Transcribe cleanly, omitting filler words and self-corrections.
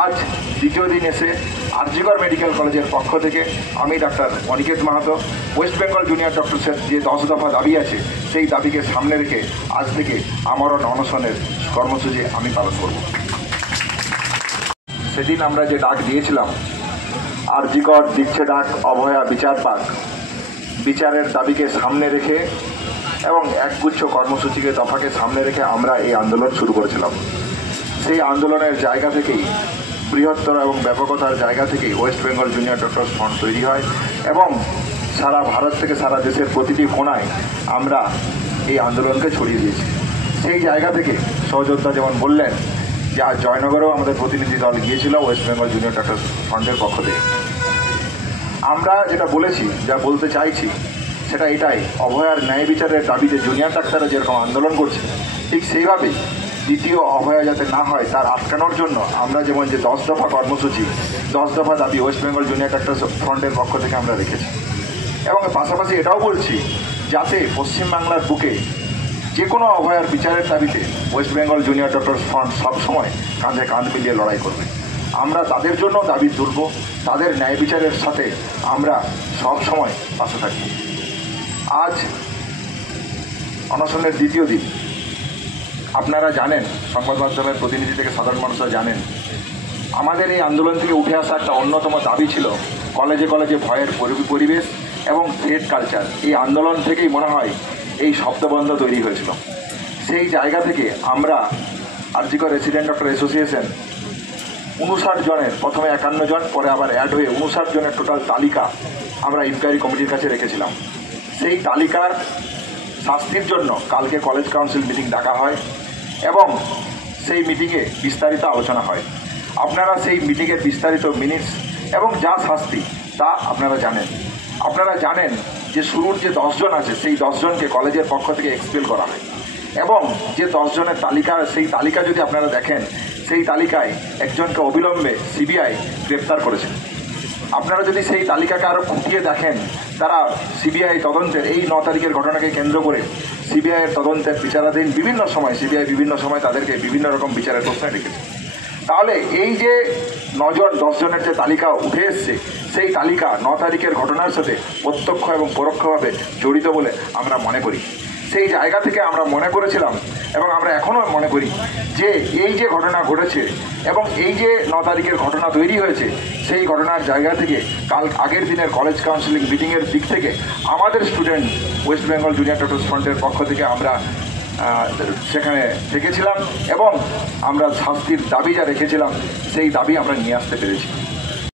আজ দ্বিতীয় দিন এসে আরজিকর মেডিকেল কলেজের পক্ষ থেকে আমি doctor Aniket Mahato West Bengal junior ডক্টরসের যে 10 দফা দাবি আছে সেই দাবিকে সামনে রেখে আজ থেকে আমরণ অনশনের কর্মসূচি আমি পালন করব। সেদিন আমরা যে ডাক দিয়েছিলাম, আরজিকর দিচ্ছে ডাক, অভয়া বিচার পাক, বিচারের দাবিকে সামনে রেখে এবং একগুচ্ছ কর্মসূচিকে দফাকে সামনে রেখে আমরা এই আন্দোলন শুরু করেছিলাম। সেই আন্দোলনের জায়গা থেকেই, বৃহত্তর এবং ব্যাপকতার জায়গা থেকেই West Bengal junior doctors front তৈরি হয় এবং সারা ভারত থেকে সারা দেশের প্রতিটি কোণায় আমরা এই আন্দোলনকে ছড়িয়ে দিয়েছি। সেই জায়গা থেকে সহযোদ্ধা যেমন বললেন যে আজ জয়নগরেও আমাদের প্রতিনিধি দল গিয়েছিল ওয়েস্ট বেঙ্গল জুনিয়র ডক্টরস ফ্রন্টের পক্ষ থেকে। আমরা যেটা বলেছি, যা বলতে চাইছি সেটা এটাই, অভয়ার ন্যায় বিচারের দাবিতে জুনিয়র ডাক্তাররা যেরকম আন্দোলন করছে ঠিক সেইভাবেই দ্বিতীয় অভয়া যাতে না হয় তার আটকানোর জন্য আমরা যেমন যে 10 দফা কর্মসূচি, 10 দফা দাবি ওয়েস্ট বেঙ্গল জুনিয়র ডাক্তার ফ্রন্টের পক্ষ থেকে আমরা রেখেছি। এবং পাশাপাশি এটাও বলছি যাতে পশ্চিমবাংলার বুকে যে কোনো অভয়ার বিচারের দাবিতে West Bengal junior doctor front সবসময় কাঁধে কাঁধ মিলিয়ে লড়াই করবে। আমরা তাদের জন্য দাবি তুলব, তাদের ন্যায় বিচারের সাথে আমরা সবসময় পাশে থাকব। আজ অনশনের দ্বিতীয় দিন। আপনারা জানেন, সংবাদ মাধ্যমের প্রতিনিধি থেকে সাধারণ মানুষরা জানেন, আমাদের এই আন্দোলন থেকে উঠে আসা একটা অন্যতম দাবি ছিল কলেজে কলেজে ভয়ের পরিবেশ এবং থ্রেট কালচার। এই আন্দোলন থেকেই মনে হয় এই শব্দবন্ধ তৈরি হয়েছিল। সেই জায়গা থেকে আমরা আরজিকর রেসিডেন্ট ডক্টর অ্যাসোসিয়েশন 59 জনের, প্রথমে 51 জন, পরে আবার অ্যাড হয়ে 59 জনের টোটাল তালিকা আমরা ইনকোয়ারি কমিটির কাছে রেখেছিলাম। সেই তালিকার শাস্তির জন্য কালকে কলেজ কাউন্সিল মিটিং ডাকা হয় এবং সেই মিটিংয়ে বিস্তারিত আলোচনা হয়। আপনারা সেই মিটিংয়ের বিস্তারিত মিনিটস এবং যা শাস্তি তা আপনারা জানেন। আপনারা জানেন যে শুরুর যে 10 জন আছে সেই 10 জনকে কলেজের পক্ষ থেকে এক্সপেল করা হয় এবং যে 10 জনের তালিকা, সেই তালিকা যদি আপনারা দেখেন সেই তালিকায় একজনকে অবিলম্বে সিবিআই গ্রেপ্তার করেছে। আপনারা যদি সেই তালিকাকে আরও খুঁটিয়ে দেখেন, তারা সিবিআই তদন্তের এই 9 তারিখের ঘটনাকে কেন্দ্র করে সিবিআইয়ের তদন্তের বিচারাধীন বিভিন্ন সময় সিবিআই বিভিন্ন সময় তাদেরকে বিভিন্ন রকম বিচারের প্রশ্নে রেখেছে। তাহলে এই যে 9 জন 10 জনের যে তালিকা উঠে এসছে সেই তালিকা 9 তারিখের ঘটনার সাথে প্রত্যক্ষ এবং পরোক্ষভাবে জড়িত বলে আমরা মনে করি। সেই জায়গা থেকে আমরা মনে করেছিলাম এবং আমরা এখনও মনে করি যে এই যে ঘটনা ঘটেছে এবং এই যে 9 তারিখের ঘটনা তৈরি হয়েছে সেই ঘটনার জায়গা থেকে আগের দিনের কলেজ কাউন্সিলিং মিটিংয়ের দিক থেকে আমাদের student West Bengal junior doctors ফ্রন্টের পক্ষ থেকে আমরা সেখানে থেকেছিলাম এবং আমরা শাস্তির দাবি যা রেখেছিলাম সেই দাবি আমরা নিয়ে আসতে পেরেছি।